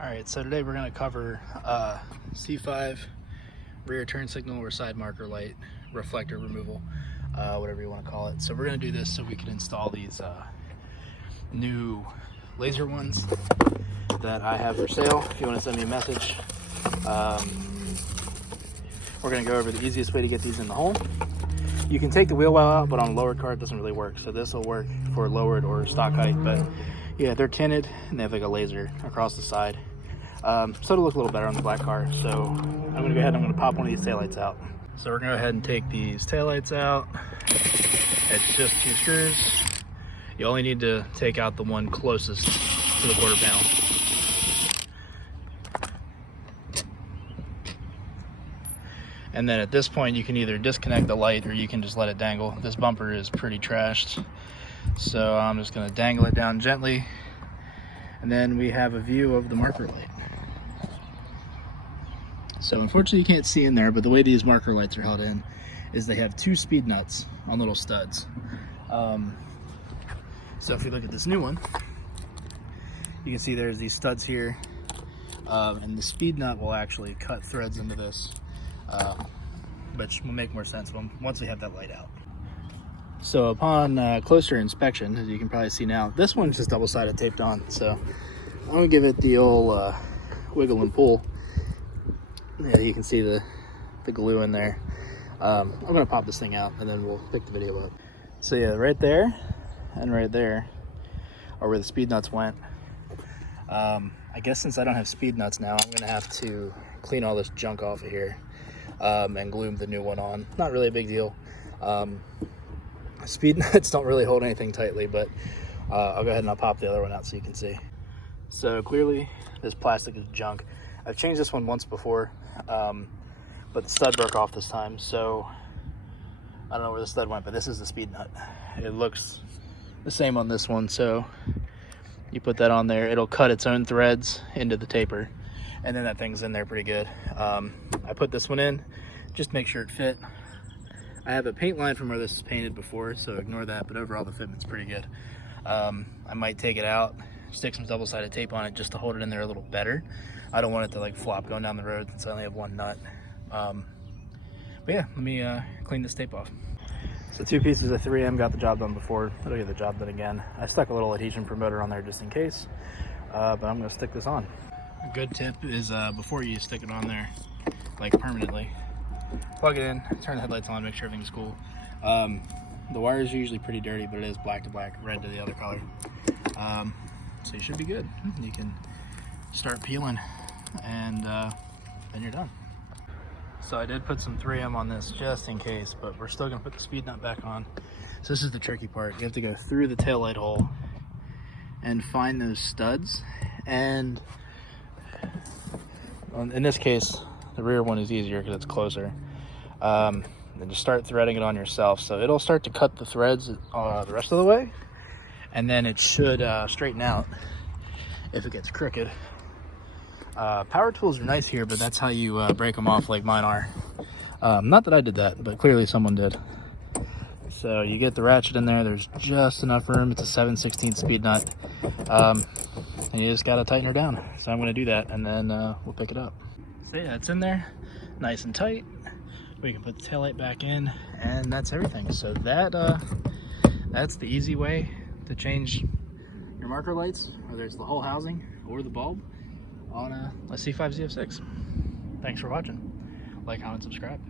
Alright, so today we're going to cover C5 rear turn signal or side marker light reflector removal, whatever you want to call it. So we're going to do this so we can install these new laser ones that I have for sale. If you want to send me a message, we're going to go over the easiest way to get these in the home. You can take the wheel well out, but on a lowered car it doesn't really work. So this will work for lowered or stock height, but yeah, they're tinted and they have like a laser across the side. So it'll look a little better on the black car. So I'm gonna go ahead and I'm gonna pop one of these taillights out. So we're gonna go ahead and take these taillights out. It's just 2 screws. You only need to take out the one closest to the quarter panel. And then at this point you can either disconnect the light or you can just let it dangle. This bumper is pretty trashed, so I'm just gonna dangle it down gently, and then we have a view of the marker light. So unfortunately you can't see in there, but the way these marker lights are held in is they have 2 speed nuts on little studs. So if you look at this new one, you can see there's these studs here, and the speed nut will actually cut threads into this, which will make more sense once we have that light out. So upon closer inspection, as you can probably see now, this one's just double-sided taped on. So I'm gonna give it the old wiggle and pull. Yeah, you can see the glue in there. I'm gonna pop this thing out and then we'll pick the video up. So yeah, right there and right there are where the speed nuts went. I guess since I don't have speed nuts now, I'm gonna have to clean all this junk off of here and glue the new one on. Not really a big deal. Speed nuts don't really hold anything tightly, but I'll go ahead and I'll pop the other one out so you can see. So clearly this plastic is junk. I've changed this one once before, but the stud broke off this time, so I don't know where the stud went, but this is the speed nut. It looks the same on this one, so you put that on there, it'll cut its own threads into the taper, and then that thing's in there pretty good. I put this one in, just make sure it fit. I have a paint line from where this is painted before, so ignore that, but overall the fitment's pretty good. I might take it out, stick some double-sided tape on it just to hold it in there a little better. I don't want it to like flop going down the road since I only have one nut. But yeah, let me clean this tape off. So 2 pieces of 3M got the job done before. It'll get the job done again. I stuck a little adhesion promoter on there just in case, but I'm gonna stick this on. A good tip is before you stick it on there, like permanently, plug it in, turn the headlights on, make sure everything's cool. The wires are usually pretty dirty, but it is black to black, red to the other color. So you should be good. You can start peeling and then you're done. So I did put some 3M on this just in case, but we're still gonna put the speed nut back on. So this is the tricky part. You have to go through the taillight hole and find those studs. And in this case, the rear one is easier because it's closer. Then just start threading it on yourself. So it'll start to cut the threads the rest of the way, and then it should straighten out if it gets crooked. Power tools are nice here, but that's how you break them off like mine are. Not that I did that, but clearly someone did. So you get the ratchet in there, there's just enough room. It's a 7/16 speed nut, and you just gotta tighten her down. So I'm gonna do that, and then we'll pick it up. So yeah, it's in there, nice and tight. We can put the taillight back in, and that's everything. So that's the easy way to change your marker lights, whether it's the whole housing or the bulb, on a C5 ZF6. Thanks for watching. Like, comment, subscribe.